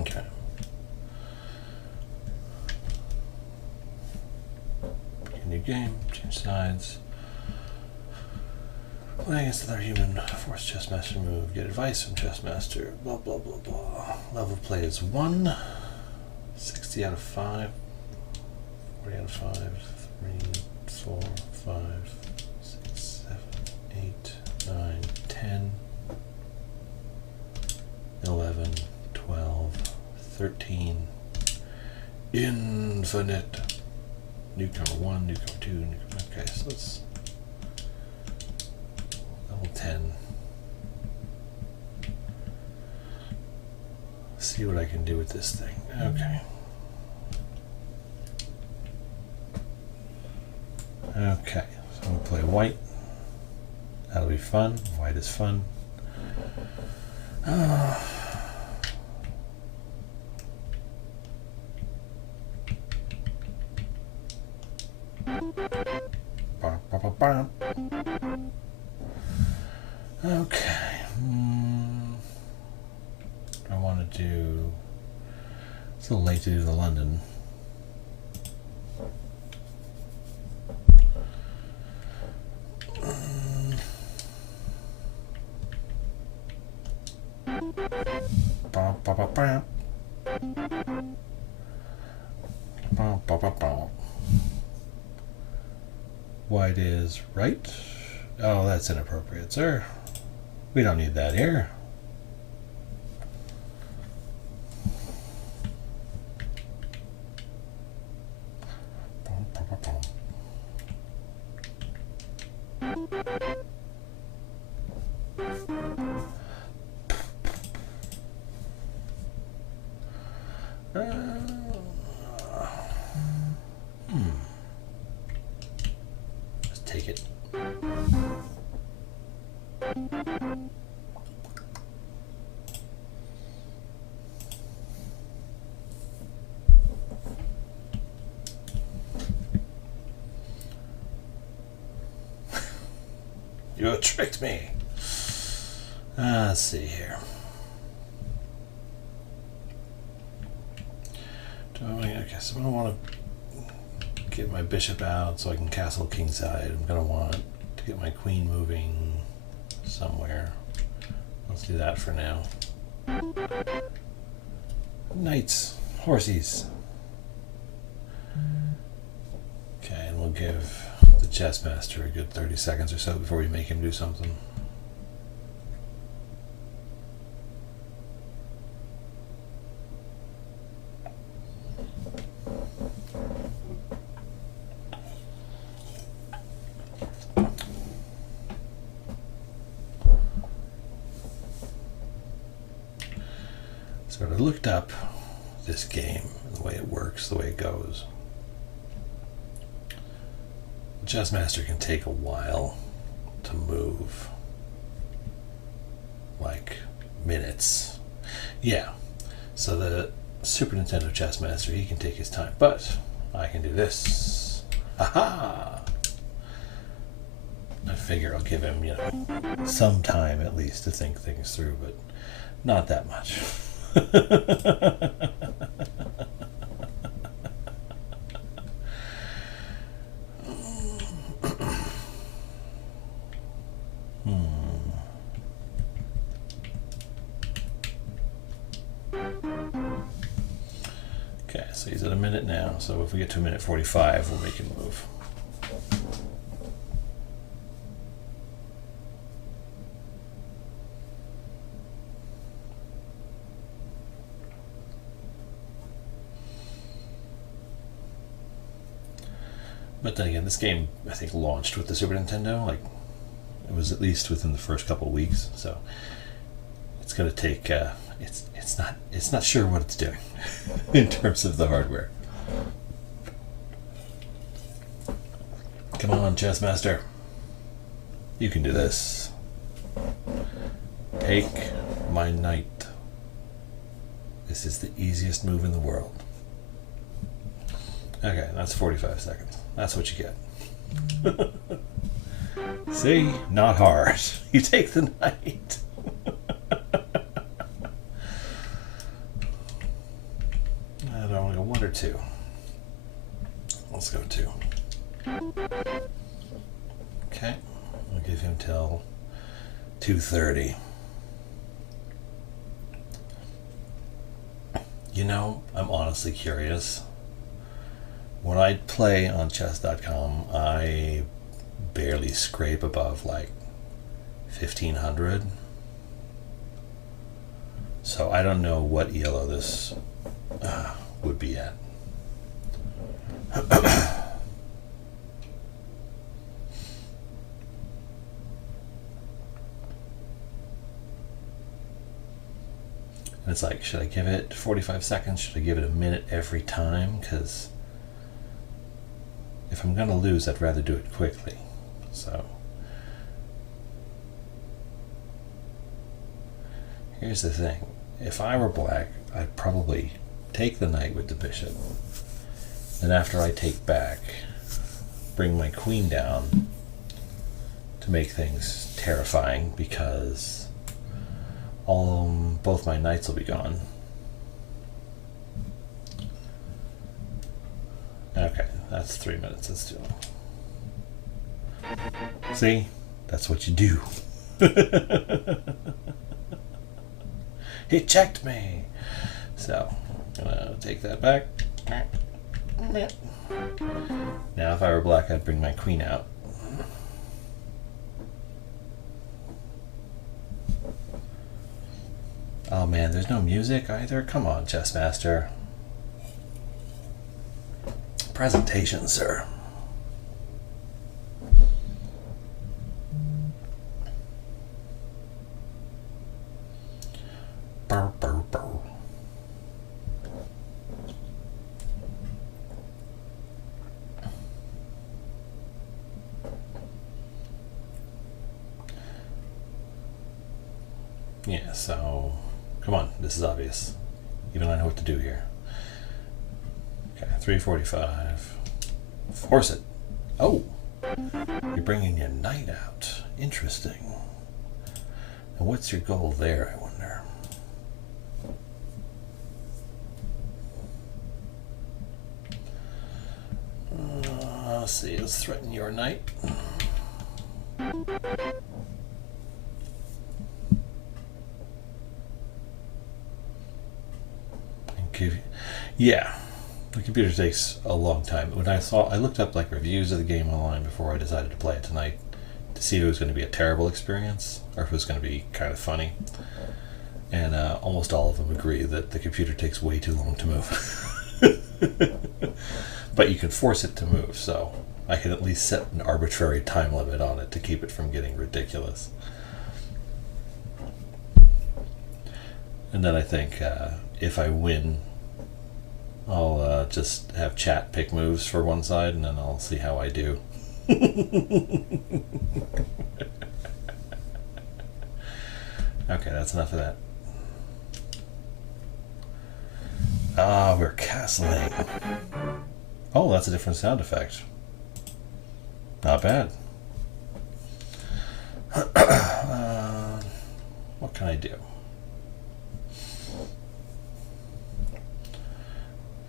Okay. New game, change sides. Playing against another human, force Chessmaster move, get advice from Chessmaster, blah blah blah blah. Level of play is 1, 60 out of 5, 40 out of 5, 3, 4, 5, 6, 7, 8, 9, 10, 11, 12, 13, infinite. Newcomer 1, newcomer 2, newcomer. Okay, so let's level 10. See what I can do with this thing. Okay. Okay, so I'm gonna play white. That'll be fun. White is fun. Okay. I want to do. It's a little late to do the London. White is right. Oh, that's inappropriate, sir. We don't need that here. Just take it. You tricked me. Let's see here. Okay, so I want to get my bishop out so I can castle kingside. I'm going to want to get my queen moving somewhere. Let's do that for now. Knights, horsies. Okay, and we'll give the Chessmaster a good 30 seconds or so before we make him do something. So I looked up this game, the way it works, the way it goes. The Chessmaster can take a while to move, like minutes. Yeah, so the Super Nintendo Chessmaster, he can take his time, but I can do this. Aha! I figure I'll give him, some time at least to think things through, but not that much. Okay, so he's at a minute now, so if we get to a minute 45, we'll make him move. But then again, this game, I think, launched with the Super Nintendo. Like, it was at least within the first couple of weeks, so it's going to take. It's not sure what it's doing in terms of the hardware. Come on, Chessmaster, you can do this. Take my knight. This is the easiest move in the world. Okay, that's 45 seconds. That's what you get. See? Not hard. You take the knight. I don't want to go 1 or 2. Let's go 2. Okay. We'll give him till 2:30. You know, I'm honestly curious. When I play on chess.com, I barely scrape above like 1500. So I don't know what ELO this would be at. And it's like, should I give it 45 seconds? Should I give it a minute every time? Because if I'm going to lose, I'd rather do it quickly. So here's the thing. If I were black, I'd probably take the knight with the bishop. And after I take back, bring my queen down to make things terrifying, because both my knights will be gone. Okay, that's 3 minutes. Let's do it. See? That's what you do. He checked me. So, I'm gonna take that back. Now, if I were black, I'd bring my queen out. Oh man, there's no music either? Come on, Chessmaster. Presentation, sir. Burr, burr, burr. Yeah, so come on, this is obvious. Even I know what to do here. Okay, 345. Force it. Oh, you're bringing your knight out. Interesting. And what's your goal there, I wonder? Let's see, let's threaten your knight. Yeah, the computer takes a long time. When I looked up like reviews of the game online before I decided to play it tonight to see if it was going to be a terrible experience or if it was going to be kind of funny. And almost all of them agree that the computer takes way too long to move. But you can force it to move, so I can at least set an arbitrary time limit on it to keep it from getting ridiculous. And then I think if I win, I'll just have chat pick moves for one side, and then I'll see how I do. Okay, that's enough of that. Ah, we're castling. Oh, that's a different sound effect. Not bad. What can I do?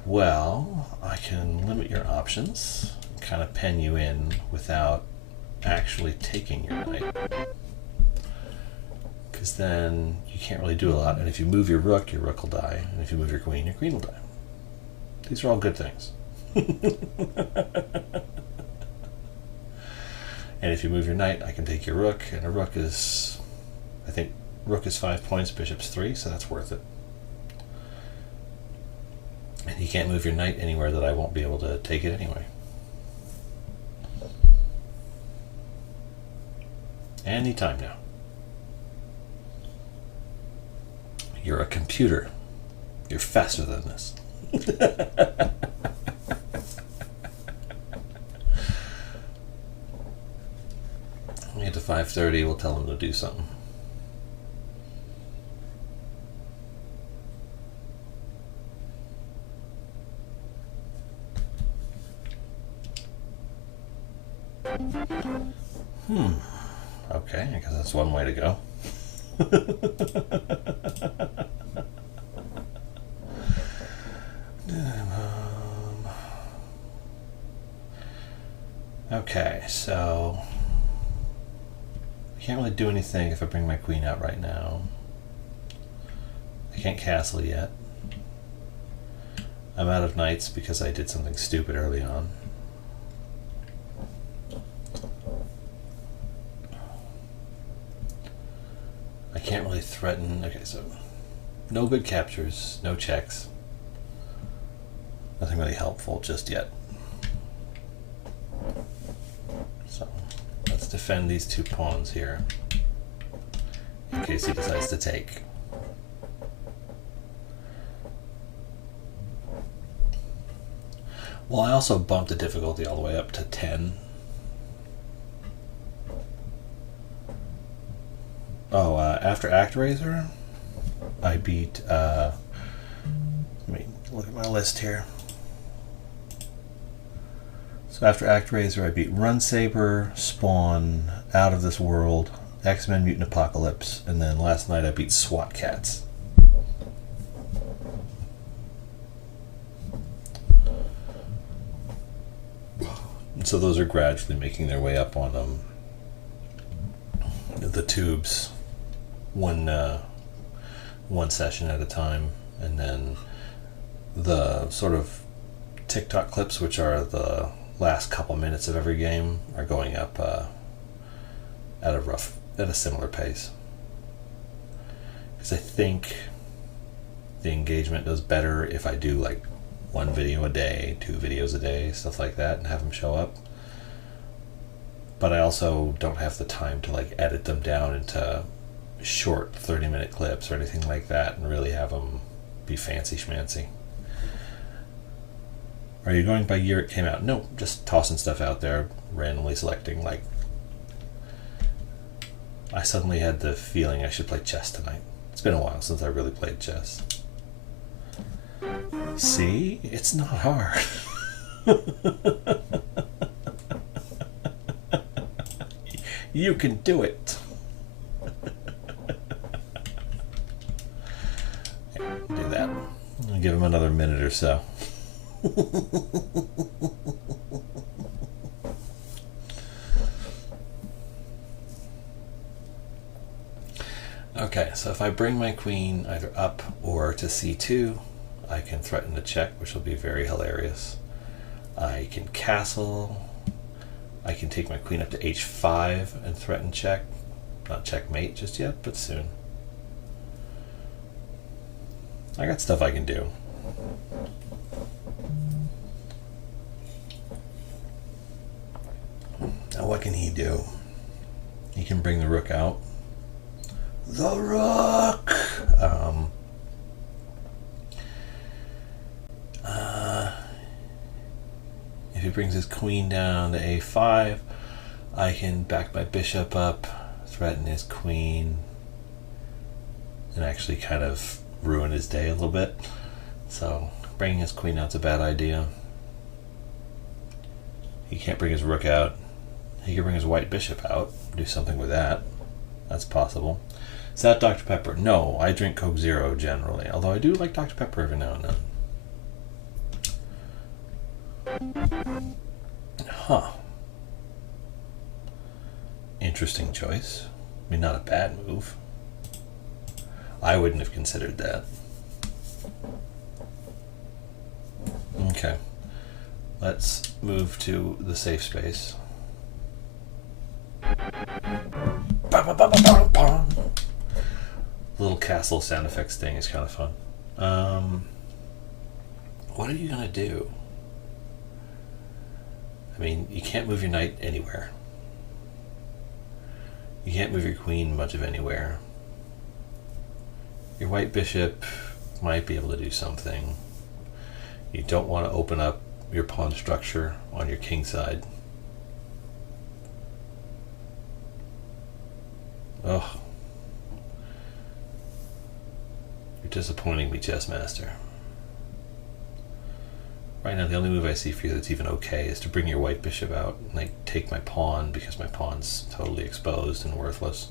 Well, I can limit your options, kind of pen you in without actually taking your knight. Because then you can't really do a lot, and if you move your rook will die, and if you move your queen will die. These are all good things. And if you move your knight, I can take your rook, and a rook is, I think, rook is 5 points, bishop's 3, so that's worth it. And you can't move your knight anywhere that I won't be able to take it anyway. Anytime now. You're a computer. You're faster than this. When we get to 5:30, we'll tell him to do something. Okay, I guess that's one way to go. Okay, so I can't really do anything if I bring my queen out right now. I can't castle yet. I'm out of knights because I did something stupid early on. I can't really threaten. Okay, so no good captures, no checks. Nothing really helpful just yet. So let's defend these two pawns here in case he decides to take. Well, I also bumped the difficulty all the way up to 10. Oh, after ActRaiser, I beat, let me look at my list here. So after ActRaiser, I beat Runsaber, Spawn, Out of This World, X-Men Mutant Apocalypse, and then last night I beat SWAT Cats. So those are gradually making their way up on the tubes, one session at a time, and then the sort of TikTok clips, which are the last couple minutes of every game, are going up at a similar pace. Because I think the engagement does better if I do like 1 video a day, 2 videos a day, stuff like that, and have them show up. But I also don't have the time to like edit them down into short 30-minute clips or anything like that and really have them be fancy schmancy. Are you going by year it came out? No, just tossing stuff out there, randomly selecting. Like, I suddenly had the feeling I should play chess tonight. It's been a while since I really played chess. See? It's not hard. You can do it. Do that. I'll give him another minute or so. Okay, so if I bring my queen either up or to c2, I can threaten to check, which will be very hilarious. I can castle. I can take my queen up to h5 and threaten check. Not checkmate just yet, but soon. I got stuff I can do. Now what can he do? He can bring the rook out. The rook! If he brings his queen down to a5, I can back my bishop up, threaten his queen, and actually kind of ruin his day a little bit. So bringing his queen out's a bad idea. He can't bring his rook out. He can bring his white bishop out, do something with that. That's possible. Is that Dr. Pepper? No, I drink Coke Zero generally, although I do like Dr. Pepper every now and then. Huh. Interesting choice. I mean, not a bad move. I wouldn't have considered that. Okay. Let's move to the safe space. Little castle sound effects thing is kind of fun. What are you gonna do? I mean, you can't move your knight anywhere. You can't move your queen much of anywhere. Your white bishop might be able to do something. You don't want to open up your pawn structure on your king side. Oh, you're disappointing me, Chessmaster. Right now, the only move I see for you that's even okay is to bring your white bishop out and like take my pawn, because my pawn's totally exposed and worthless.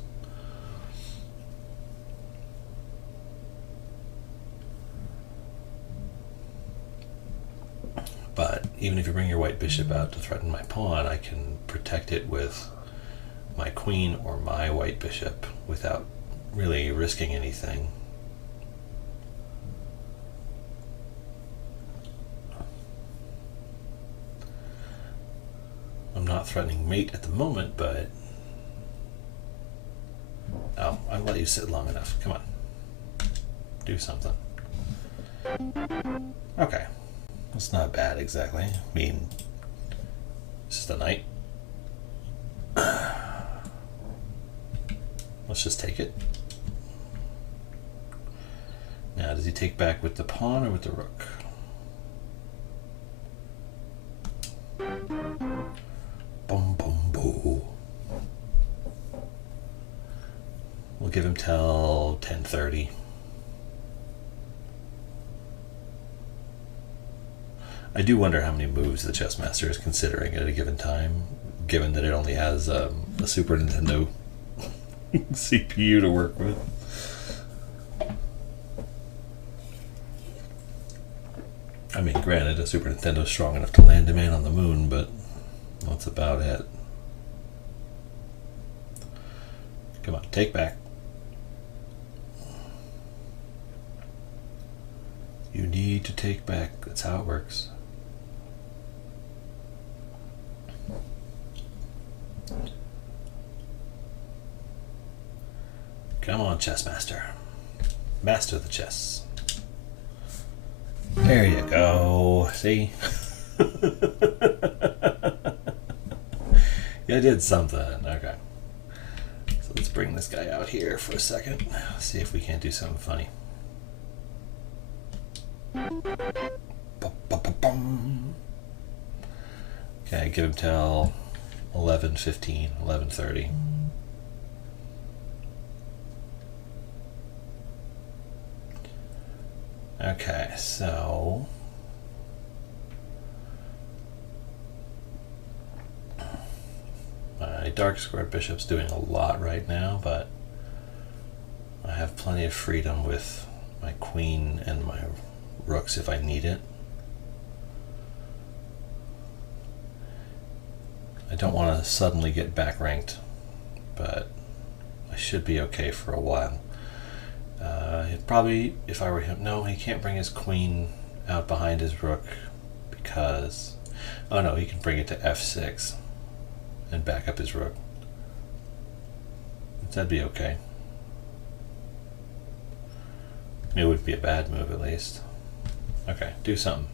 But even if you bring your white bishop out to threaten my pawn, I can protect it with my queen or my white bishop without really risking anything. I'm not threatening mate at the moment, but oh, I'll let you sit long enough. Come on, do something. Okay, that's not bad exactly. I mean, it's just a knight. Let's just take it. Now, does he take back with the pawn or with the rook? Boom, boom, boom. We'll give him till 10:30. I do wonder how many moves the Chessmaster is considering at a given time, given that it only has a Super Nintendo CPU to work with. I mean, granted, a Super Nintendo is strong enough to land a man on the moon, but that's about it. Come on, take back. You need to take back. That's how it works. Come on, Chessmaster. Master the chess. There you go. See? You did something. Okay. So let's bring this guy out here for a second. See if we can't do something funny. Okay, give him till 11:15, 11:30. Okay, so my dark squared bishop's doing a lot right now, but I have plenty of freedom with my queen and my rooks if I need it. I don't want to suddenly get back ranked, but I should be okay for a while. He'd probably, if I were him, no, he can't bring his queen out behind his rook because, oh no, he can bring it to f6 and back up his rook. That'd be okay. It would be a bad move at least. Okay, do something.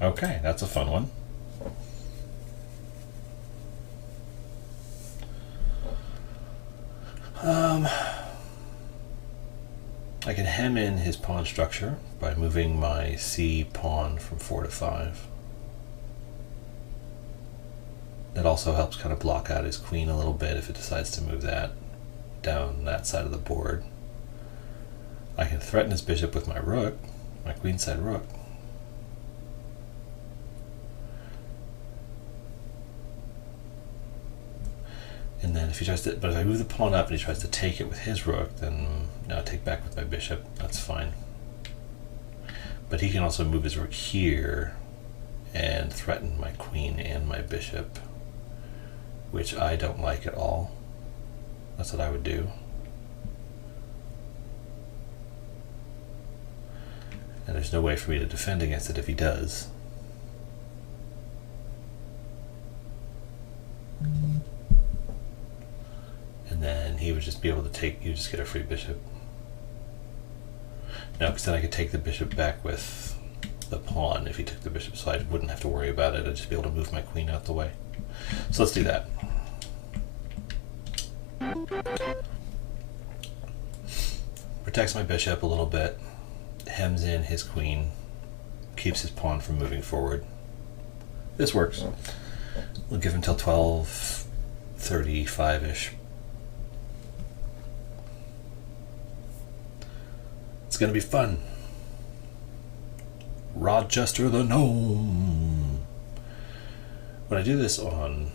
Okay, that's a fun one. I can hem in his pawn structure by moving my C pawn from 4 to 5. That also helps kind of block out his queen a little bit if it decides to move that down that side of the board. I can threaten his bishop with my rook, my queenside rook. And then if he tries to, but if I move the pawn up and he tries to take it with his rook, then now take back with my bishop, that's fine. But he can also move his rook here and threaten my queen and my bishop, which I don't like at all. That's what I would do. And there's no way for me to defend against it if he does. And then he would just be able to take, you just get a free bishop. No, because then I could take the bishop back with the pawn if he took the bishop, so I wouldn't have to worry about it. I'd just be able to move my queen out the way. So let's do that. Protects my bishop a little bit, hems in his queen, keeps his pawn from moving forward. This works. We'll give him till 12:35-ish. gonna be fun. Rochester the Gnome. When I do this on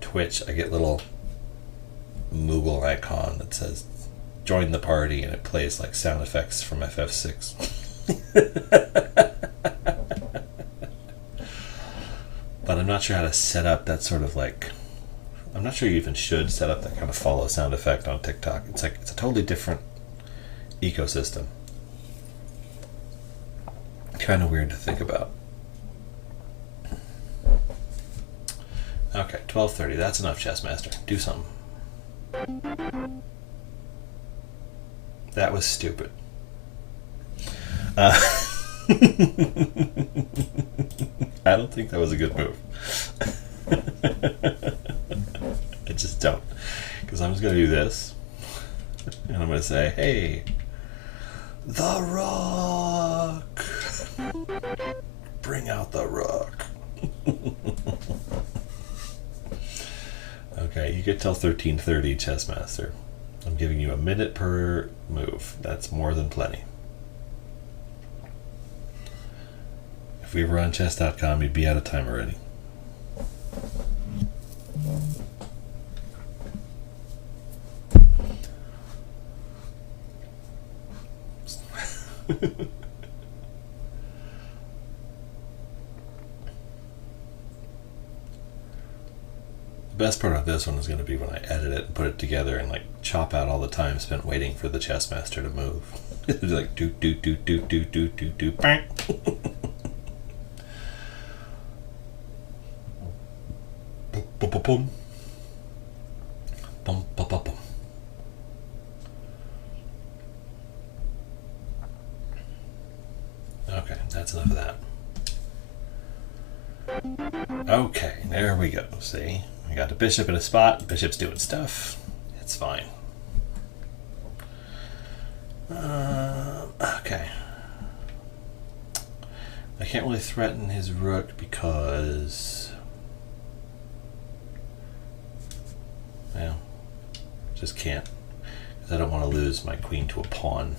Twitch, I get little Moogle icon that says join the party, and it plays like sound effects from FF6. But I'm not sure how to set up that sort of like, I'm not sure you even should set up that kind of follow sound effect on TikTok. It's like, it's a totally different ecosystem. Kind of weird to think about. Okay, 12:30. That's enough, Chessmaster. Do something. That was stupid. I don't think that was a good move. I just don't. Because I'm just going to do this. And I'm going to say, hey, the rook. Bring out the rook. Okay, you get till 13:30, Chessmaster. I'm giving you a minute per move. That's more than plenty. If we were on chess.com, you'd be out of time already. The best part of this one is going to be when I edit it and put it together and like chop out all the time spent waiting for the Chessmaster to move. It's like do do do do do do do do bang. Boom boom boom. Boom boom boom boom. Okay, that's enough of that. Okay, there we go. See? I got the bishop in a spot. The bishop's doing stuff. It's fine. Okay. I can't really threaten his rook because, well, just can't. Because I don't want to lose my queen to a pawn.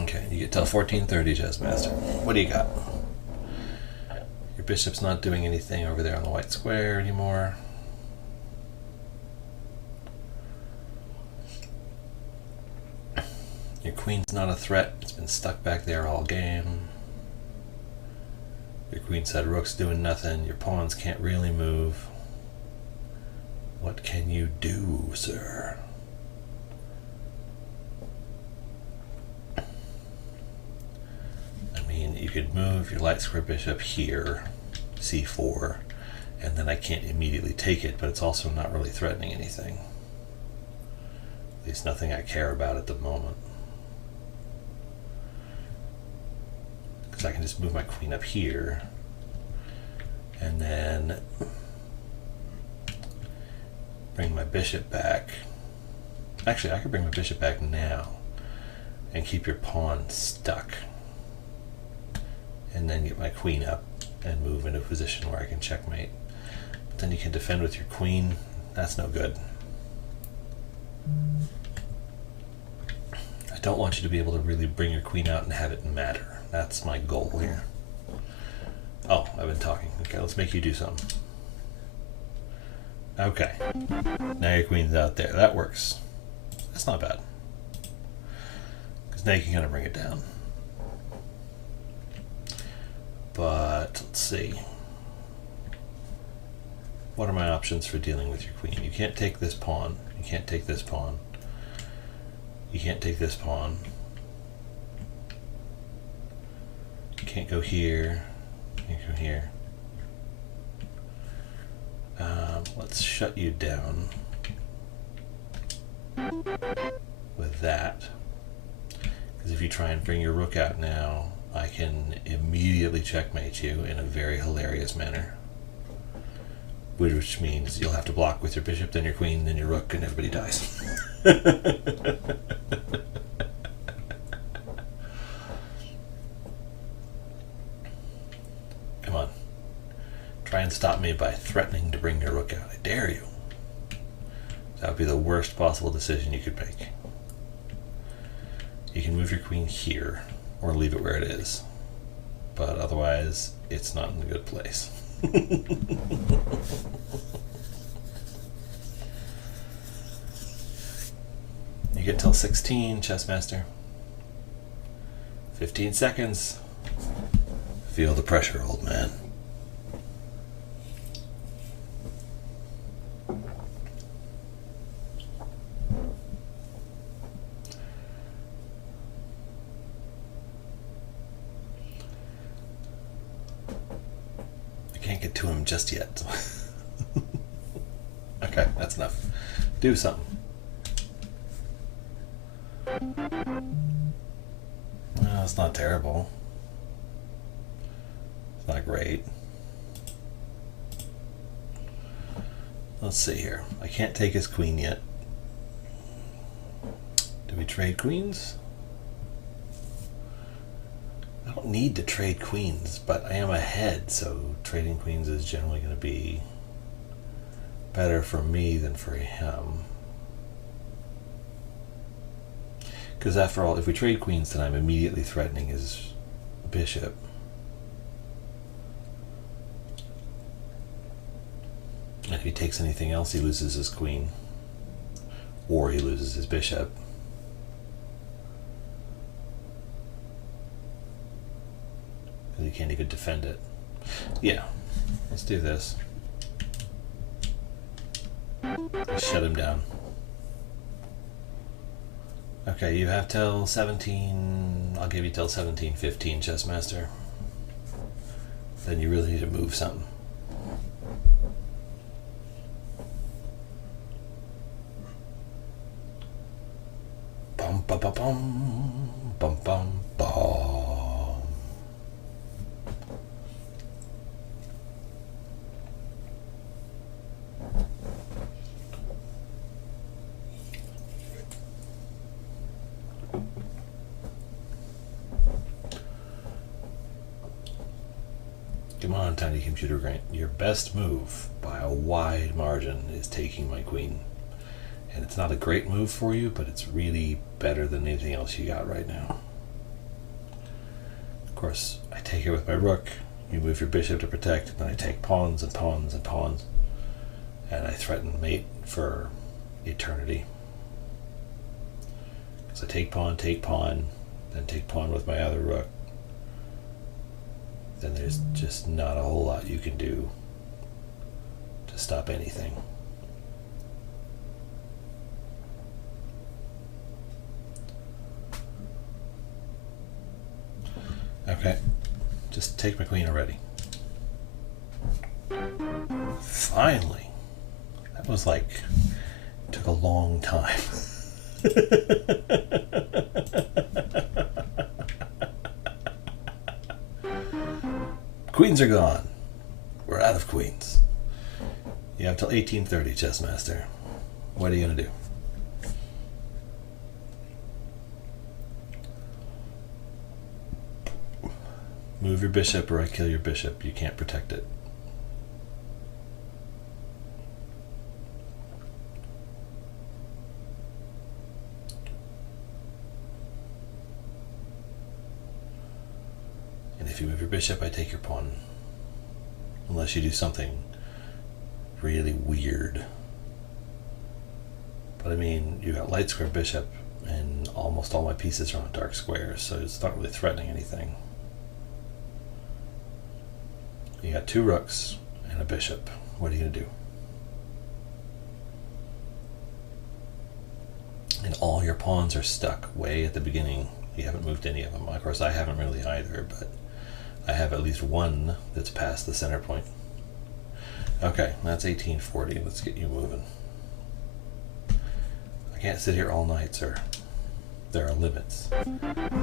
Okay, you get till 14:30, Chessmaster. What do you got? Your bishop's not doing anything over there on the white square anymore. Your queen's not a threat. It's been stuck back there all game. Your queen said rook's doing nothing. Your pawns can't really move. What can you do, sir? You could move your light square bishop here, c4, and then I can't immediately take it, but it's also not really threatening anything. At least nothing I care about at the moment. Because I can just move my queen up here, and then bring my bishop back. Actually, I could bring my bishop back now and keep your pawn stuck. And then get my queen up and move into a position where I can checkmate. But then you can defend with your queen. That's no good. I don't want you to be able to really bring your queen out and have it matter. That's my goal here. Oh, I've been talking. Okay, let's make you do something. Okay. Now your queen's out there. That works. That's not bad. Because now you can kind of bring it down. But let's see. What are my options for dealing with your queen? You can't take this pawn. You can't take this pawn. You can't take this pawn. You can't go here. You can't go here. Let's shut you down with that. Because if you try and bring your rook out now, I can immediately checkmate you in a very hilarious manner. Which means you'll have to block with your bishop, then your queen, then your rook, and everybody dies. Come on. Try and stop me by threatening to bring bring your rook out. I dare you. That would be the worst possible decision you could make. You can move your queen here, or leave it where it is. But otherwise, it's not in a good place. You get till 16, Chessmaster. 15 seconds. Feel the pressure, old man. I can't get to him just yet. Okay, that's enough. Do something. No, it's not terrible. It's not great. Let's see here. I can't take his queen yet. Do we trade queens? I don't need to trade queens, but I am ahead, so trading queens is generally going to be better for me than for him. Because after all, if we trade queens, then I'm immediately threatening his bishop. And if he takes anything else, he loses his queen. Or he loses his bishop. Because he can't even defend it. Yeah, let's do this. Let's shut him down. Okay, you have till 17, I'll give you till 17:15, Chessmaster. Then you really need to move something. Bum bum bum bum bum bum bum. Come on, tiny computer Grant. Your best move by a wide margin is taking my queen. And it's not a great move for you, but it's really better than anything else you got right now. Of course, I take it with my rook. You move your bishop to protect, and then I take pawns and pawns and pawns. And I threaten mate for eternity. So I take pawn, then take pawn with my other rook. Then there's just not a whole lot you can do to stop anything. Okay, just take my queen already. Finally! That was like, took a long time. Queens are gone. We're out of queens. You have till 18:30, Chessmaster. What are you going to do? Move your bishop or I kill your bishop. You can't protect it. If you move your bishop, I take your pawn. Unless you do something really weird. But I mean, you got light square bishop, and almost all my pieces are on dark squares, so it's not really threatening anything. You got two rooks and a bishop. What are you going to do? And all your pawns are stuck way at the beginning. You haven't moved any of them. Of course, I haven't really either, but I have at least one that's past the center point. Okay, that's 18:40. Let's get you moving. I can't sit here all night, sir. There are limits.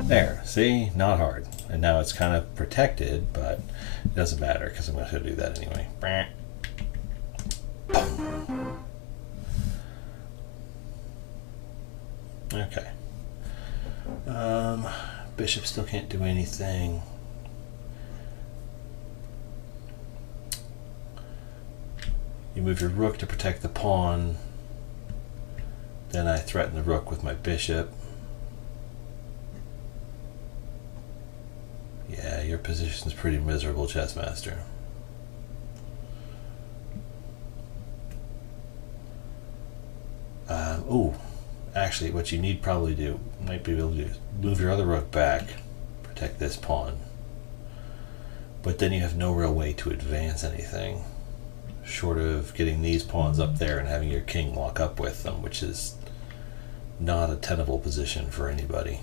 There, see? Not hard. And now it's kind of protected, but it doesn't matter because I'm going to do that anyway. Boom. Okay. Bishop still can't do anything. You You move your rook to protect the pawn. Then I threaten the rook with my bishop. Yeah, your position's pretty miserable, Chessmaster. Oh, actually, what you need probably do, might be able to do, move your other rook back, protect this pawn. But then you have no real way to advance anything, short of getting these pawns up there and having your king walk up with them, which is not a tenable position for anybody.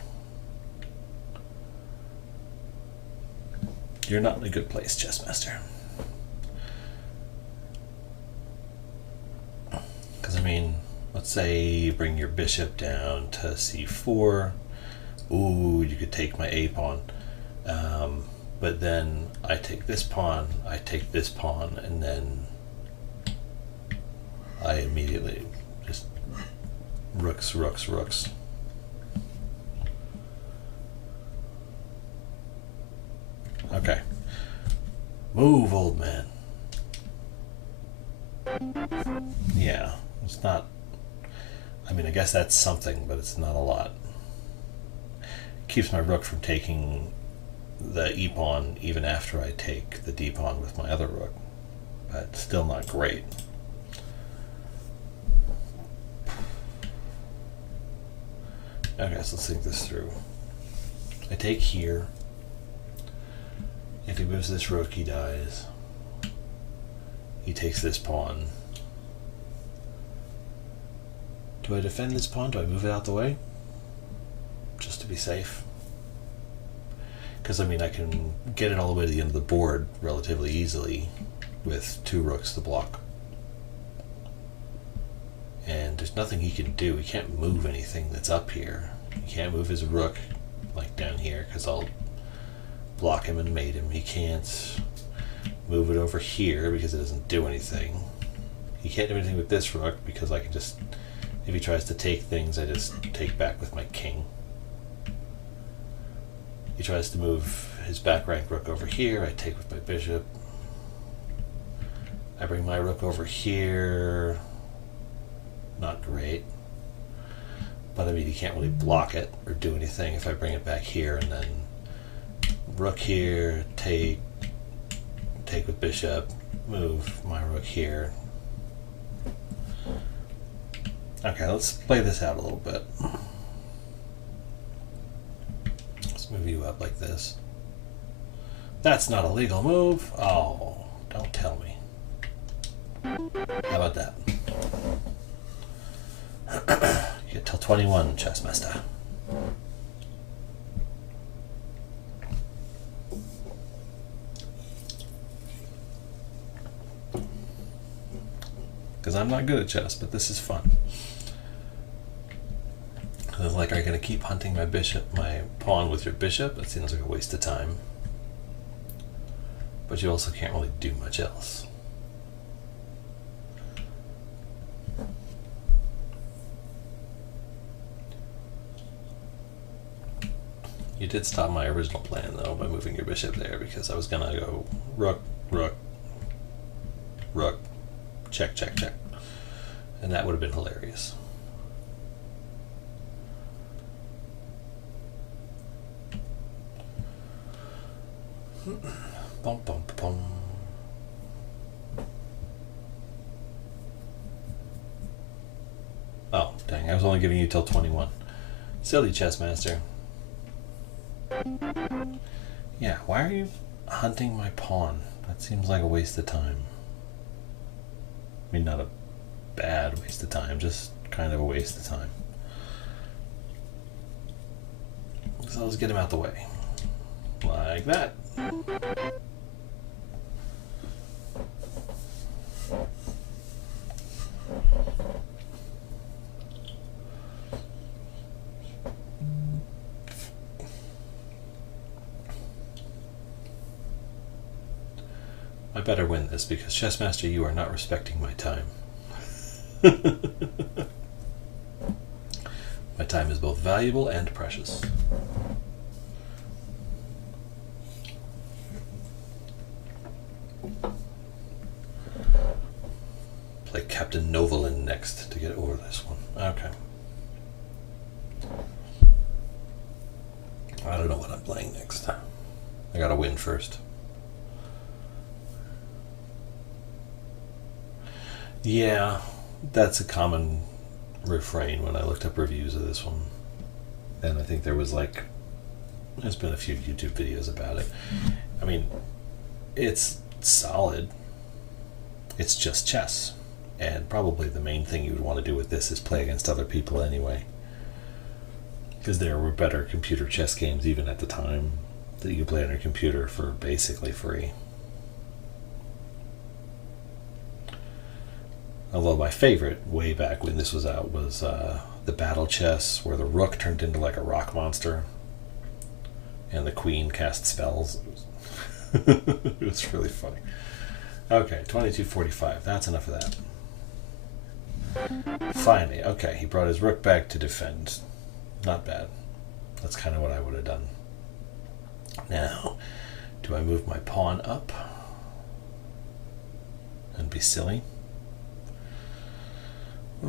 You're not in a good place, Chessmaster. Because, I mean, let's say you bring your bishop down to c4. Ooh, you could take my a pawn. But then I take this pawn, and then I immediately just rooks. Okay. Move, old man. Yeah, it's not... I mean, I guess that's something, but it's not a lot. Keeps my rook from taking the e-pawn even after I take the d-pawn with my other rook. But still not great. Okay, so let's think this through. I take here. If he moves this rook, he dies. He takes this pawn. Do I defend this pawn? Do I move it out the way? Just to be safe? Because, I mean, I can get it all the way to the end of the board relatively easily with two rooks to block. And there's nothing he can do. He can't move anything that's up here. He can't move his rook, like down here, because I'll block him and mate him. He can't move it over here because it doesn't do anything. He can't do anything with this rook because I can just, if he tries to take things, I just take back with my king. He tries to move his back rank rook over here, I take with my bishop. I bring my rook over here. Not great. But I mean, he can't really block it or do anything if I bring it back here, and then rook here, take with bishop, move my rook here. Okay, let's play this out a little bit. Let's move you up like this. That's not a legal move. Oh, don't tell me. How about that? You get till 21, Chessmaster. Because I'm not good at chess, but this is fun. It's like, are you going to keep hunting my bishop, my pawn with your bishop? That seems like a waste of time. But you also can't really do much else. You did stop my original plan, though, by moving your bishop there, because I was going to go rook, rook, rook, check, check, check. And that would have been hilarious. Bum, bum, bum. Oh, dang, I was only giving you till 21. Silly Chessmaster. Yeah, why are you hunting my pawn? That seems like a waste of time. I mean, not a bad waste of time, just kind of a waste of time. So let's get him out the way. Like that. I better win this because, Chessmaster, you are not respecting my time. My time is both valuable and precious. Captain Novolin next to get over this one. Okay. I don't know what I'm playing next. I gotta win first. Yeah, that's a common refrain when I looked up reviews of this one. And I think there's been a few YouTube videos about it. I mean, it's solid. It's just chess. And probably the main thing you would want to do with this is play against other people anyway. Because there were better computer chess games even at the time that you could play on your computer for basically free. Although my favorite, way back when this was out, was the battle chess, where the rook turned into like a rock monster, and the queen cast spells. It was really funny. Okay, 2245. That's enough of that. Finally, okay, he brought his rook back to defend. Not bad. That's kind of what I would have done. Now, do I move my pawn up and be silly? I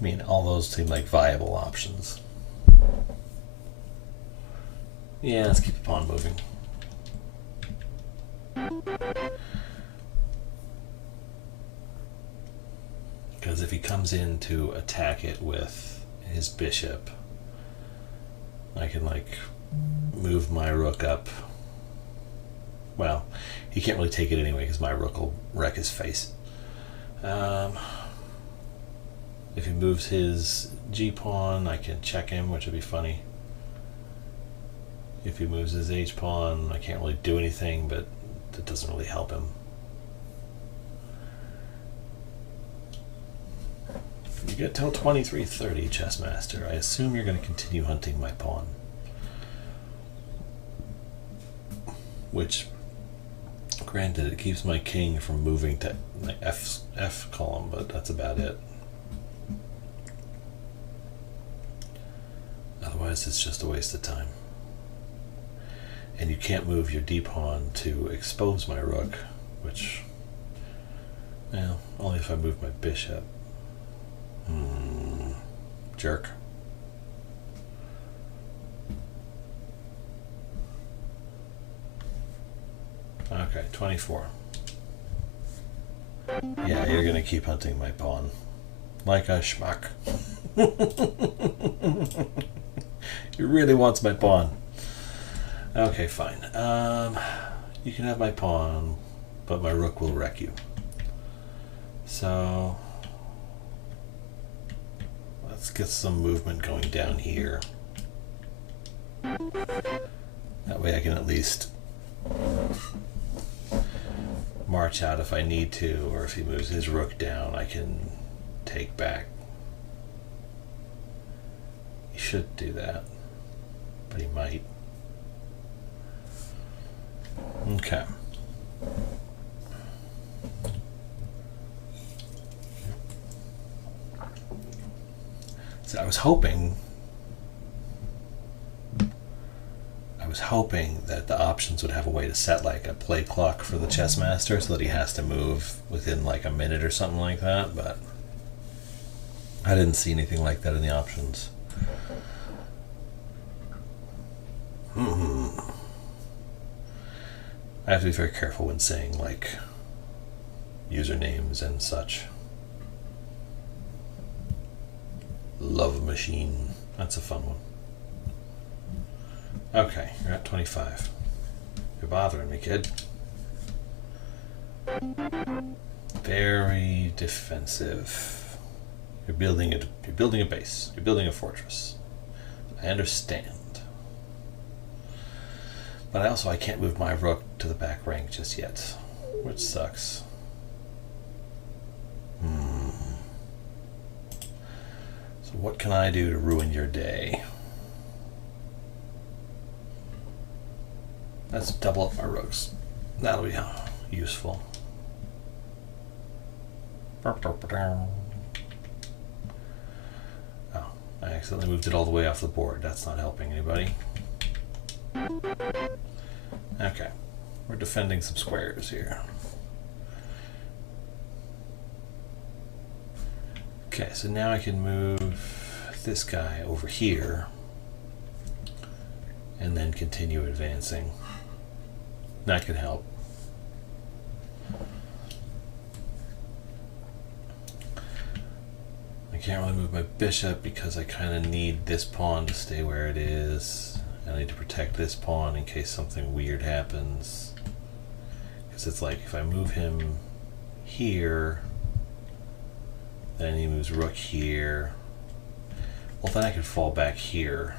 mean, all those seem like viable options. Yeah, let's keep the pawn moving. Because if he comes in to attack it with his bishop, I can like move my rook up. Well, he can't really take it anyway because my rook will wreck his face. If he moves his g-pawn, I can check him, which would be funny. If he moves his h-pawn, I can't really do anything, but that doesn't really help him. You get till 23:30, Chessmaster. I assume you're going to continue hunting my pawn. Which, granted, it keeps my king from moving to my F column, but that's about it. Otherwise, it's just a waste of time. And you can't move your d-pawn to expose my rook, which, well, only if I move my bishop. Jerk. Okay, 24. Yeah, you're gonna keep hunting my pawn. Like a schmuck. He really wants my pawn. Okay, fine. You can have my pawn, but my rook will wreck you. So let's get some movement going down here. That way I can at least march out if I need to, or if he moves his rook down, I can take back. He should do that, but he might. Okay. So I was hoping that the options would have a way to set like a play clock for the Chessmaster so that he has to move within like a minute or something like that, but I didn't see anything like that in the options. I have to be very careful when saying like usernames and such. Love machine. That's a fun one. Okay, you're at 25. You're bothering me, kid. Very defensive. You're building a base. You're building a fortress. I understand. But I can't move my rook to the back rank just yet, which sucks. So what can I do to ruin your day? Let's double up my rooks. That'll be useful. Oh, I accidentally moved it all the way off the board. That's not helping anybody. Okay, we're defending some squares here. Okay, so now I can move this guy over here and then continue advancing. That could help. I can't really move my bishop because I kind of need this pawn to stay where it is. And I need to protect this pawn in case something weird happens. Because it's like if I move him here, then he moves rook here. Well, then I could fall back here.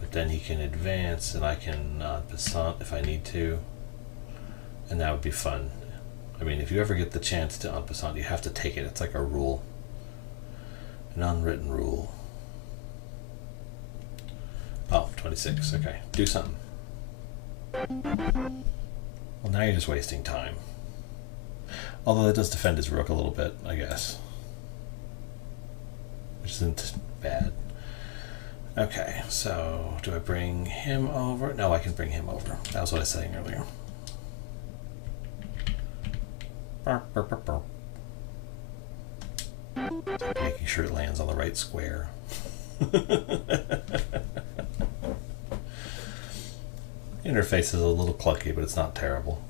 But then he can advance and I can en passant if I need to. And that would be fun. I mean, if you ever get the chance to en passant, you have to take it. It's like a rule. An unwritten rule. Oh, 26. Okay. Do something. Well, now you're just wasting time. Although it does defend his rook a little bit, I guess. Which isn't bad. Okay, so do I bring him over? No, I can bring him over. That was what I was saying earlier. Making sure it lands on the right square. Interface is a little clunky, but it's not terrible.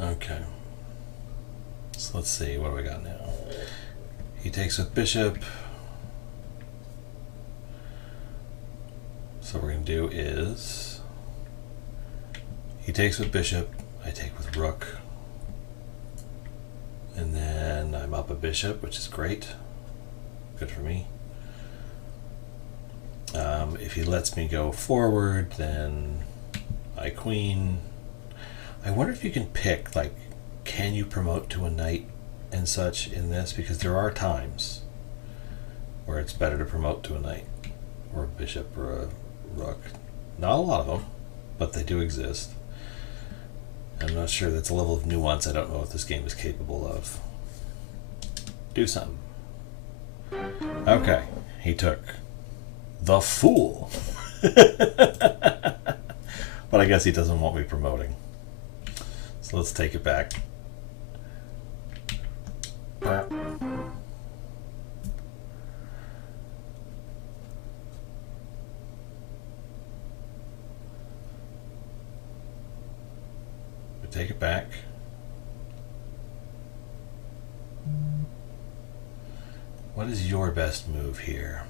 Okay. So let's see, what do I got now? He takes with bishop. So what we're going to do is he takes with bishop, I take with rook, and then I'm up a bishop, which is great. Good for me. If he lets me go forward, then I queen. I wonder if you can pick, like, can you promote to a knight and such in this? Because there are times where it's better to promote to a knight or a bishop or a rook. Not a lot of them, but they do exist. I'm not sure. That's a level of nuance I don't know what this game is capable of. Do something. Okay, he took the fool. But I guess he doesn't want me promoting. So let's take it back. Take it back. What is your best move here?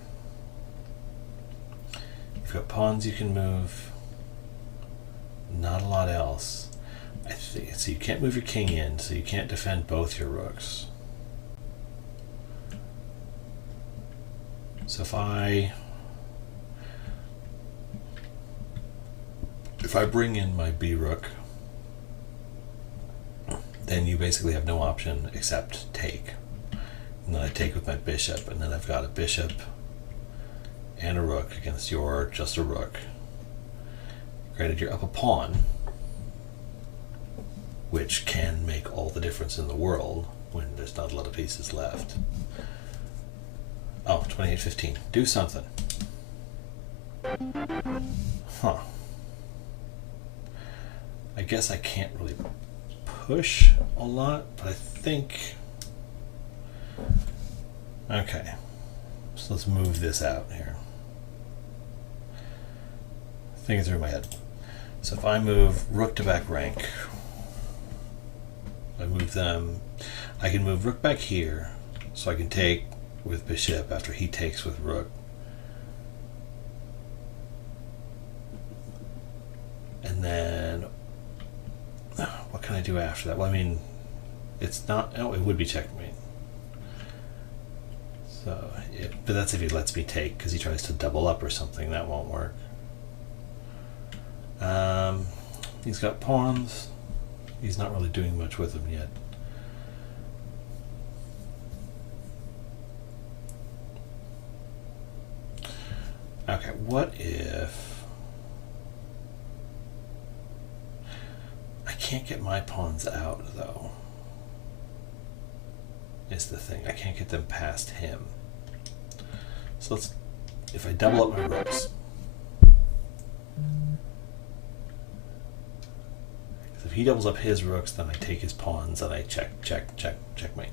You've got pawns you can move. Not a lot else. I think so. You can't move your king in, so you can't defend both your rooks. So if I bring in my B rook, then you basically have no option except take. And then I take with my bishop, and then I've got a bishop and a rook against your just a rook. Granted, you're up a pawn, which can make all the difference in the world when there's not a lot of pieces left. Oh, 28-15. Do something. Huh. I guess I can't really push a lot, but I think... Okay. So let's move this out here. Thinking through my head. So if I move rook to back rank, I move them, I can move rook back here, so I can take with bishop after he takes with rook. And then, what can I do after that? Well, I mean, it's not, oh, it would be checkmate. So, but that's if he lets me take, because he tries to double up or something, that won't work. He's got pawns. He's not really doing much with them yet. Okay, what if I can't get my pawns out though? Is the thing. I can't get them past him. So let's, if I double up my rooks, if he doubles up his rooks, then I take his pawns and I checkmate.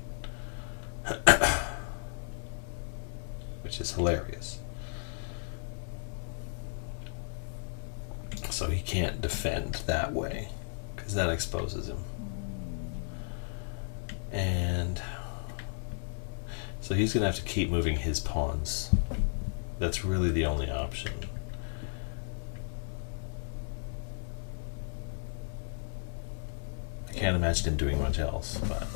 Which is hilarious. So he can't defend that way, because that exposes him. And so he's going to have to keep moving his pawns. That's really the only option. I can't imagine him doing much else, but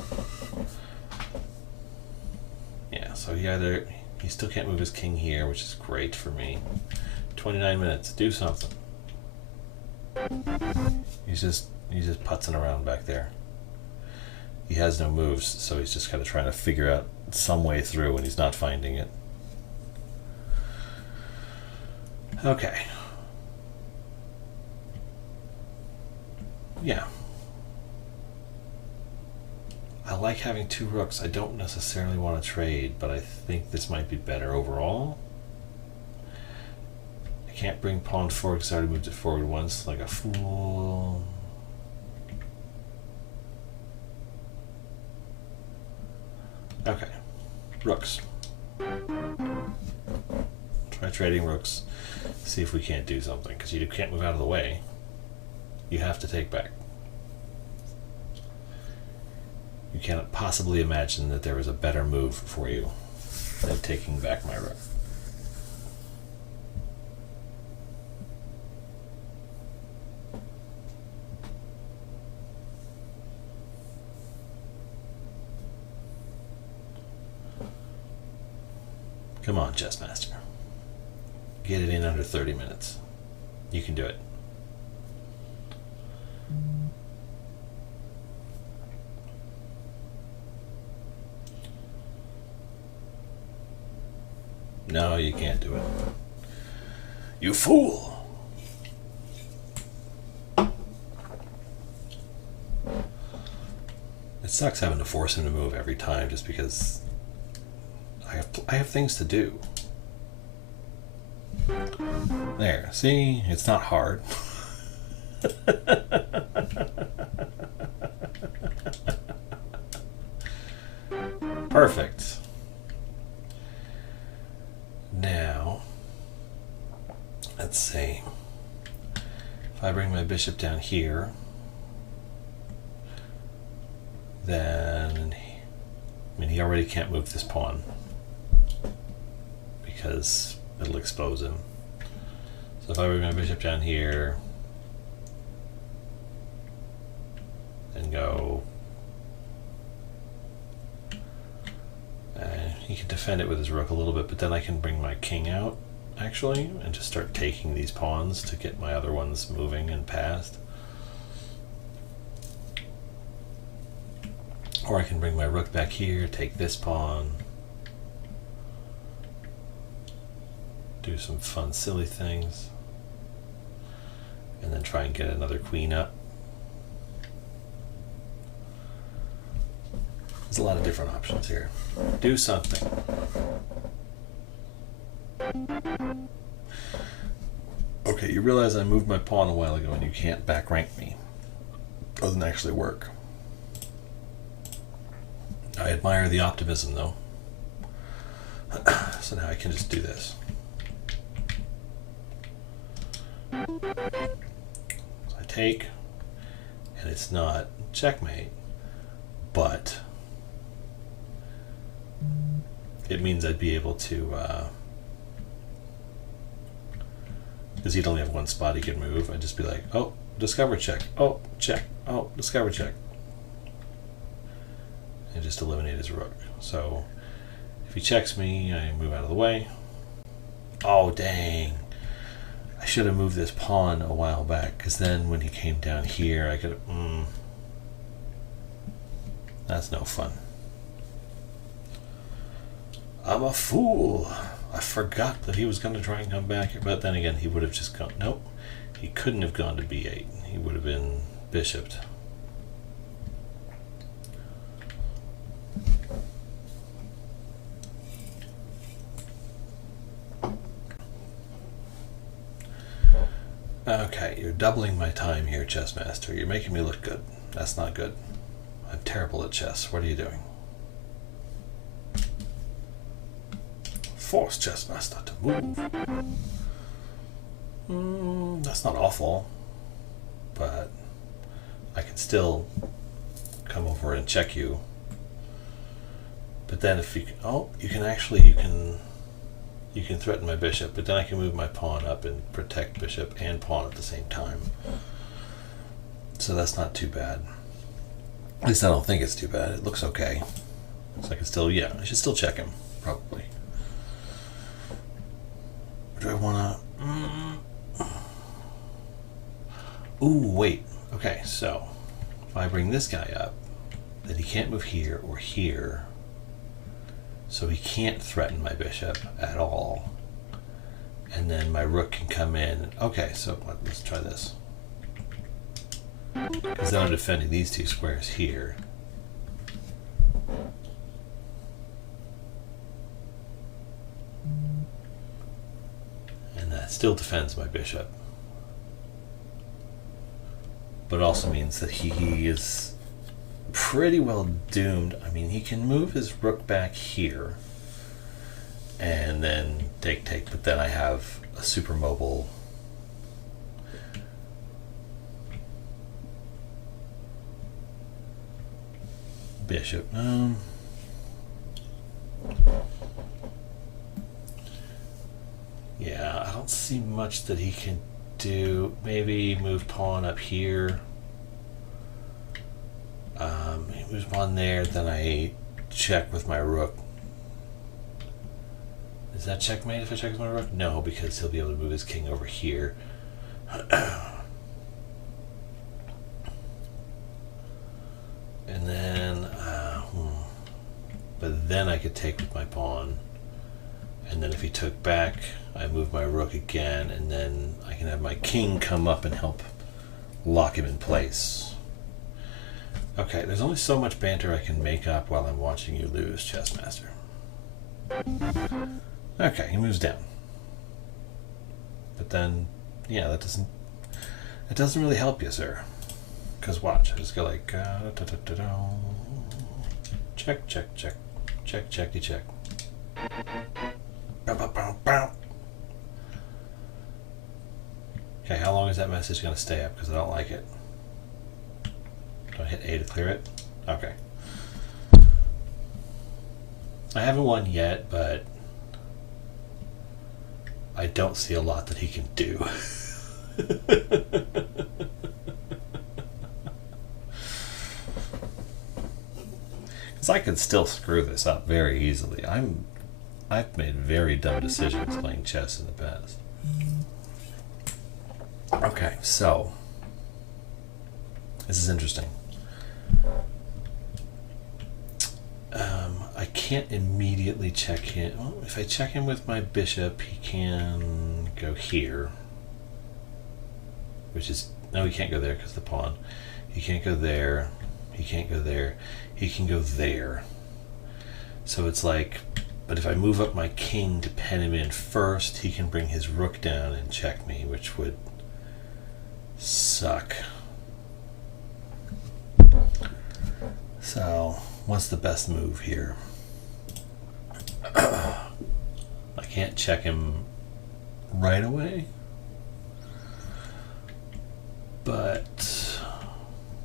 yeah, so he still can't move his king here, which is great for me. 29 minutes, do something. He's just putzing around back there. He has no moves, so he's just kind of trying to figure out some way through, and he's not finding it. Okay. Yeah. I like having two rooks. I don't necessarily want to trade, but I think this might be better overall. I can't bring pawn forward because I already moved it forward once, like a fool. Okay, rooks. Try trading rooks. See if we can't do something, because you can't move out of the way. You have to take back. You cannot possibly imagine that there is a better move for you than taking back my rook. Come on, Chessmaster. Get it in under 30 minutes. You can do it. No, you can't do it. You fool! It sucks having to force him to move every time just because I have things to do. There, see? It's not hard. Perfect. Now, let's see. If I bring my bishop down here, then he already can't move this pawn because it'll expose him. So if I bring my bishop down here and go, he can defend it with his rook a little bit, but then I can bring my king out actually and just start taking these pawns to get my other ones moving and past. Or I can bring my rook back here, take this pawn, do some fun silly things, and then try and get another queen up. There's a lot of different options here. Do something. Okay, you realize I moved my pawn a while ago and you can't back rank me. Doesn't actually work. I admire the optimism though. So now I can just do this. So I take, and it's not checkmate, but it means I'd be able to, because he'd only have one spot he could move, I'd just be like, oh, discover check, oh, check, oh, discover check. And just eliminate his rook. So if he checks me, I move out of the way. Oh, dang. I should have moved this pawn a while back, because then when he came down here, I could have, that's no fun. I'm a fool. I forgot that he was going to try and come back here, but then again, he would have just gone, nope. He couldn't have gone to b8. He would have been bishoped. Okay, you're doubling my time here, Chessmaster. You're making me look good. That's not good. I'm terrible at chess. What are you doing? Force Chessmaster to move. That's not awful, but I can still come over and check you. But then if you can, oh, you can threaten my bishop, but then I can move my pawn up and protect bishop and pawn at the same time. So that's not too bad. At least I don't think it's too bad. It looks okay. So I can still, yeah, I should still check him, probably. Or do I want to... Ooh, wait. Okay, so if I bring this guy up, then he can't move here or here. So he can't threaten my bishop at all. And then my rook can come in. Okay, so let's try this. Because then I'm defending these two squares here. And that still defends my bishop. But it also means that he is pretty well doomed. I mean, he can move his rook back here and then take, but then I have a super mobile bishop. Yeah, I don't see much that he can do. Maybe move pawn up here. He moves pawn there, then I check with my rook. Is that checkmate if I check with my rook? No, because he'll be able to move his king over here. And then, but then I could take with my pawn. And then if he took back, I move my rook again, and then I can have my king come up and help lock him in place. Okay, there's only so much banter I can make up while I'm watching you lose, Chessmaster. Okay, he moves down. But then, yeah, that doesn't really help you, sir. Because watch, I just go like, check, check, check, check, checky, check. Okay, how long is that message going to stay up? Because I don't like it. Do I hit A to clear it? Okay. I haven't won yet, but I don't see a lot that he can do. Because I could still screw this up very easily. I've made very dumb decisions playing chess in the past. Okay, so this is interesting. I can't immediately check him. Well, if I check him with my bishop, he can go here. Which is, no, he can't go there because the pawn. He can't go there. He can't go there. He can go there. So it's like, but if I move up my king to pen him in first, he can bring his rook down and check me, which would suck. So, what's the best move here? I can't check him right away, but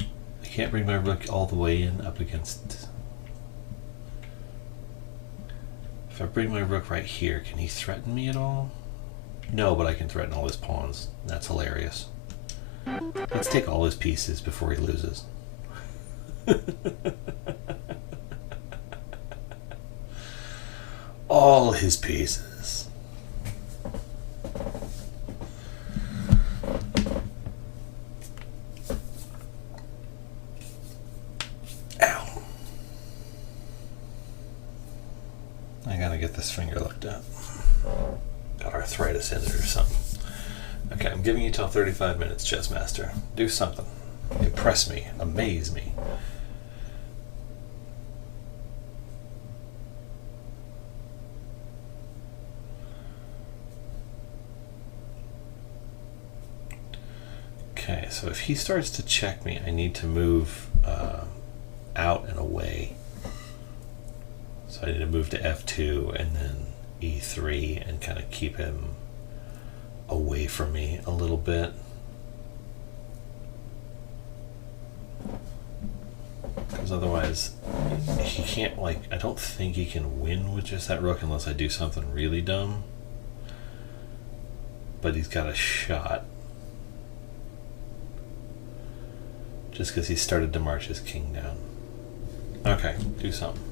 I can't bring my rook all the way in up against. If I bring my rook right here, can he threaten me at all? No, but I can threaten all his pawns. That's hilarious. Let's take all his pieces before he loses. All his pieces. Ow. I gotta get this finger looked at. Got arthritis in it or something. Okay, I'm giving you till 35 minutes, Chessmaster. Do something. Impress me. Amaze me. so if he starts to check me, I need to move out and away. So I need to move to F2 and then E3 and kind of keep him away from me a little bit. Because otherwise, he can't, like, I don't think he can win with just that rook unless I do something really dumb. But he's got a shot. Just because he started to march his king down. Okay, do something.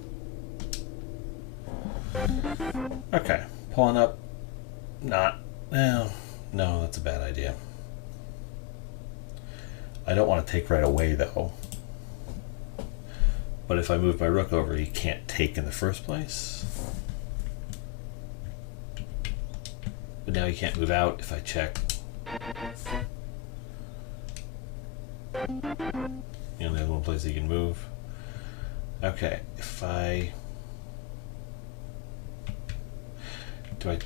Okay, pulling up. Not. No, that's a bad idea. I don't want to take right away, though. But if I move my rook over, he can't take in the first place. But now he can't move out if I check. The only one place he can move. Okay, if I... Do I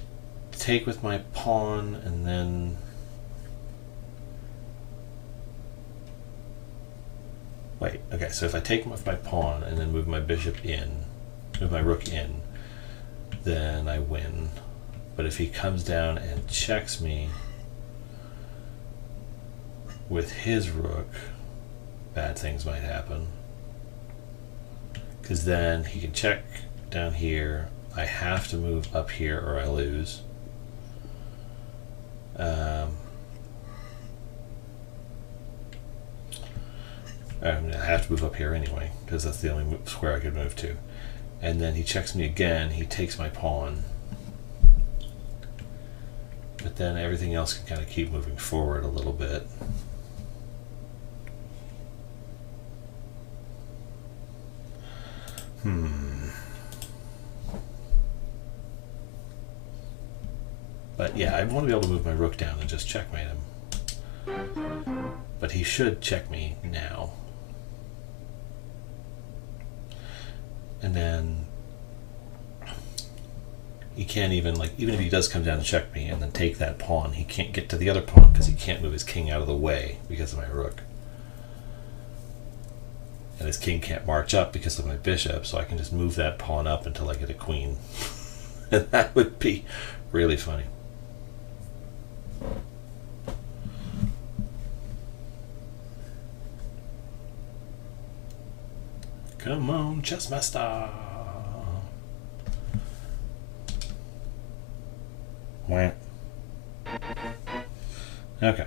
take with my pawn and then... Wait, okay, so if I take with my pawn and then move my bishop in, move my rook in, then I win. But if he comes down and checks me with his rook, bad things might happen. Because then he can check down here. I have to move up here or I lose. I have to move up here anyway, because that's the only square I could move to. And then he checks me again, he takes my pawn. But then everything else can kind of keep moving forward a little bit. But yeah, I want to be able to move my rook down and just checkmate him. But he should check me now. And then he can't even, like, even if he does come down and check me and then take that pawn, he can't get to the other pawn because he can't move his king out of the way because of my rook. And his king can't march up because of my bishop, so I can just move that pawn up until I get a queen. And that would be really funny. Come on, Chessmaster. Wah. Okay.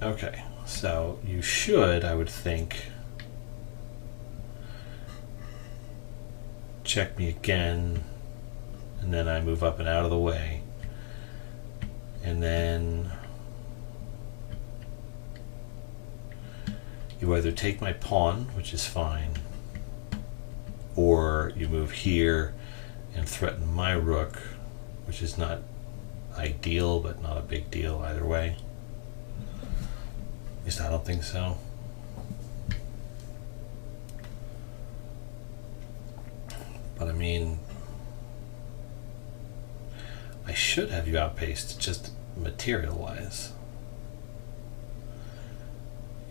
Okay, so you should, I would think, check me again, and then I move up and out of the way, and then you either take my pawn, which is fine, or you move here and threaten my rook, which is not ideal, but not a big deal either way. At least I don't think so. But I mean, I should have you outpaced just material-wise.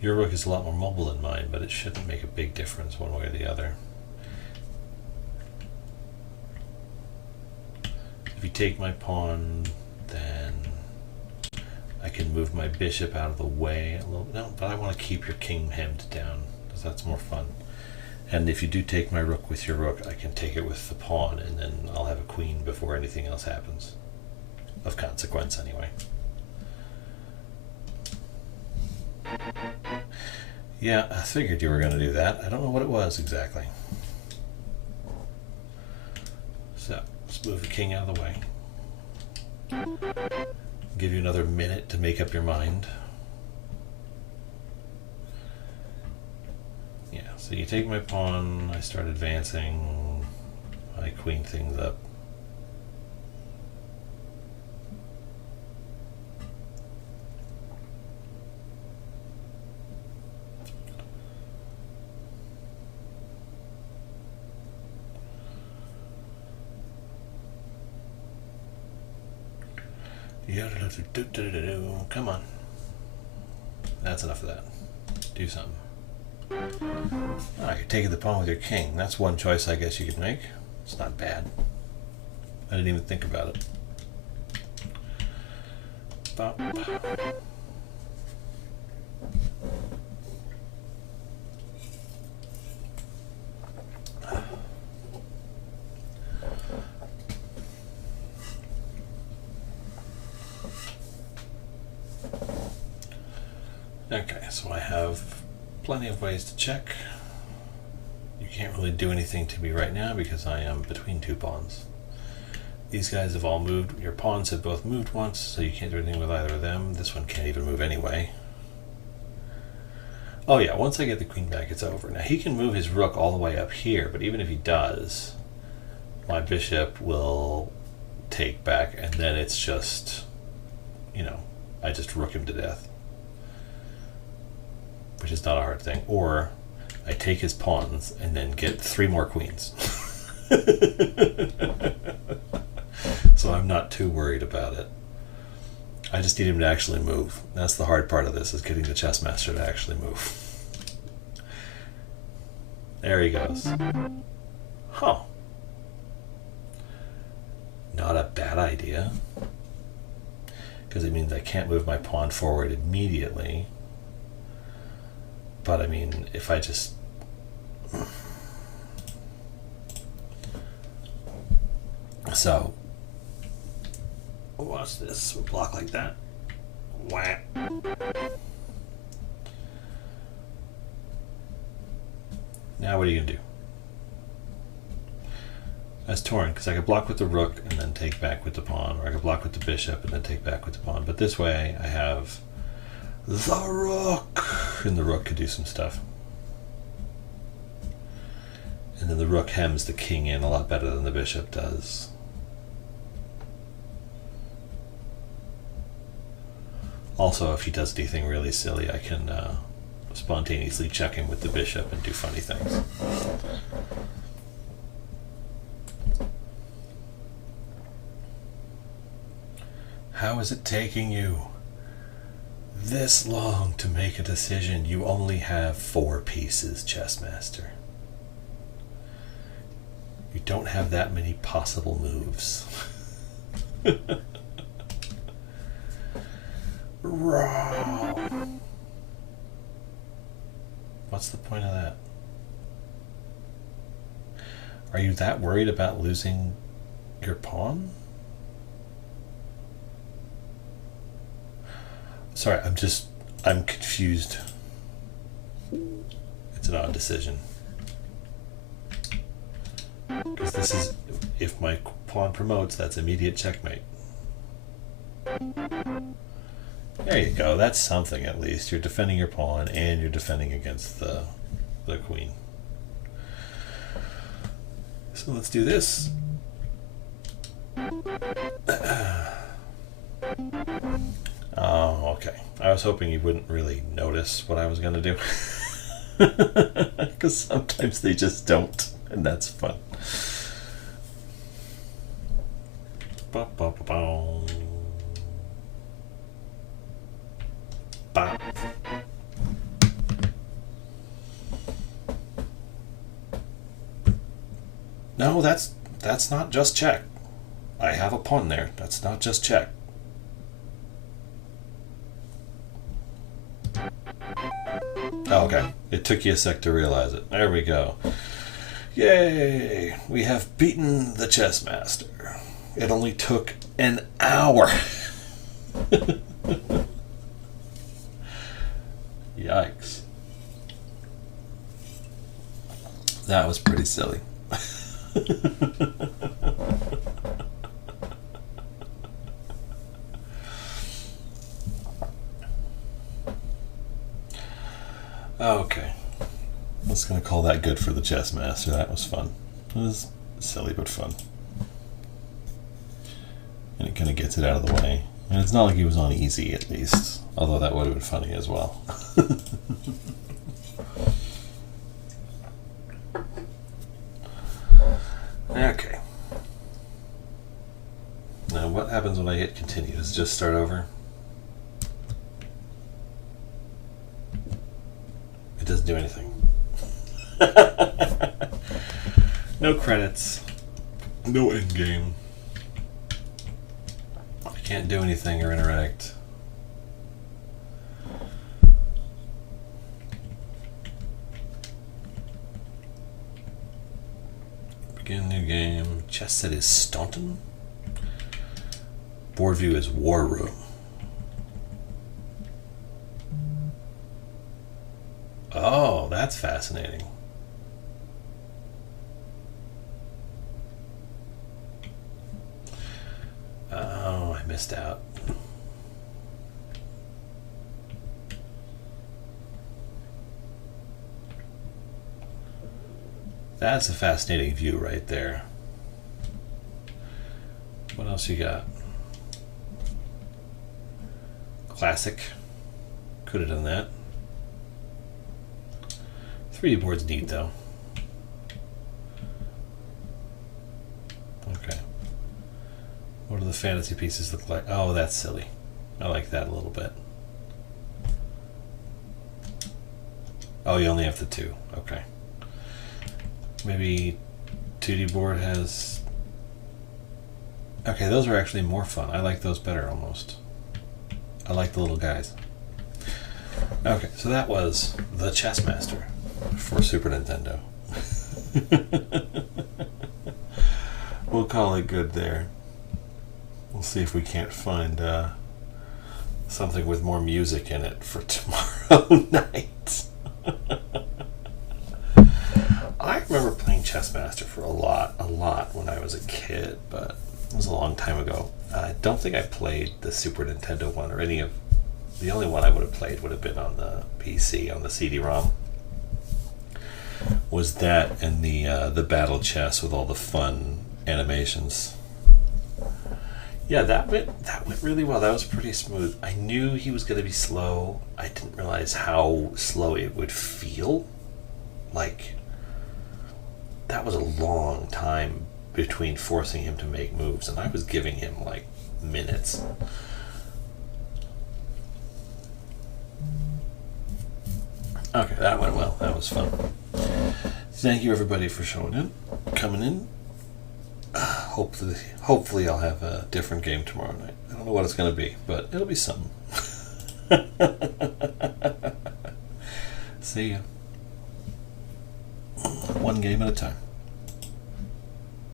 Your rook is a lot more mobile than mine, but it shouldn't make a big difference one way or the other. If you take my pawn, then I can move my bishop out of the way a little. No, but I want to keep your king hemmed down because that's more fun. And if you do take my rook with your rook, I can take it with the pawn, and then I'll have a queen before anything else happens. Of consequence, anyway. Yeah, I figured you were going to do that. I don't know what it was exactly. So, let's move the king out of the way. Give you another minute to make up your mind. Yeah, so you take my pawn, I start advancing, I queen things up. Come on. That's enough of that. Do something. Alright, you're taking the pawn with your king. That's one choice I guess you could make. It's not bad. I didn't even think about it. Bop. Okay, so I have plenty of ways to check. You can't really do anything to me right now because I am between two pawns. These guys have all moved. Your pawns have both moved once, so you can't do anything with either of them. This one can't even move anyway. Oh yeah, once I get the queen back, it's over. Now he can move his rook all the way up here, but even if he does, my bishop will take back, and then it's just, you know, I just rook him to death. Which is not a hard thing. Or I take his pawns and then get 3 more queens. So I'm not too worried about it. I just need him to actually move. That's the hard part of this, is getting the Chessmaster to actually move. There he goes. Huh. Not a bad idea. Because it means I can't move my pawn forward immediately. But I mean, if I just... So, watch this. We'll block like that. Whap. Now what are you going to do? That's torn, because I could block with the rook and then take back with the pawn, or I could block with the bishop and then take back with the pawn. But this way I have the rook, and the rook could do some stuff. And then the rook hems the king in a lot better than the bishop does. Also, if he does anything really silly, I can spontaneously check him with the bishop and do funny things. How is it taking you this long to make a decision? You only have 4 pieces, Chessmaster. You don't have that many possible moves. What's the point of that? Are you that worried about losing your pawn? Sorry, I'm confused. It's an odd decision. Because this is, if my pawn promotes, that's immediate checkmate. There you go, that's something at least. You're defending your pawn and you're defending against the queen. So let's do this. Oh, okay. I was hoping you wouldn't really notice what I was going to do. Because sometimes they just don't, and that's fun. Ba, ba, ba, ba. Ba. No, that's not just check. I have a pawn there. That's not just check. Oh, okay. It took you a sec to realize it. There we go. Yay! We have beaten the Chessmaster. It only took an hour. Yikes. That was pretty silly. Okay. I'm just going to call that good for the Chessmaster. That was fun. It was silly but fun. And it kind of gets it out of the way. And it's not like he was on easy, at least. Although that would have been funny as well. Okay. Now what happens when I hit continue? Does it just start over? It doesn't do anything. No credits. No end game. I can't do anything or interact. Begin new game. Chess set is Staunton. Board view is War Room. Oh, that's fascinating. Oh, I missed out. That's a fascinating view right there. What else you got? Classic. Could have done that. 3D board's neat though. Okay. What do the fantasy pieces look like? Oh, that's silly. I like that a little bit. Oh, you only have the 2. Okay. Maybe 2D board has... Okay, those are actually more fun. I like those better almost. I like the little guys. Okay, so that was the Chessmaster for Super Nintendo. We'll call it good there. We'll see if we can't find something with more music in it for tomorrow night. I remember playing Chessmaster for a lot when I was a kid, but it was a long time ago. I don't think I played the Super Nintendo one or any of... The only one I would have played would have been on the PC, on the CD-ROM. Was that and the battle chess with all the fun animations. Yeah, that went really well. That was pretty smooth. I knew he was going to be slow. I didn't realize how slow it would feel. Like, that was a long time between forcing him to make moves, and I was giving him like minutes. Okay, that went well. That was fun. Thank you everybody for showing in, coming in. Hopefully I'll have a different game tomorrow night. I don't know what it's going to be, but it'll be something. See ya. One game at a time.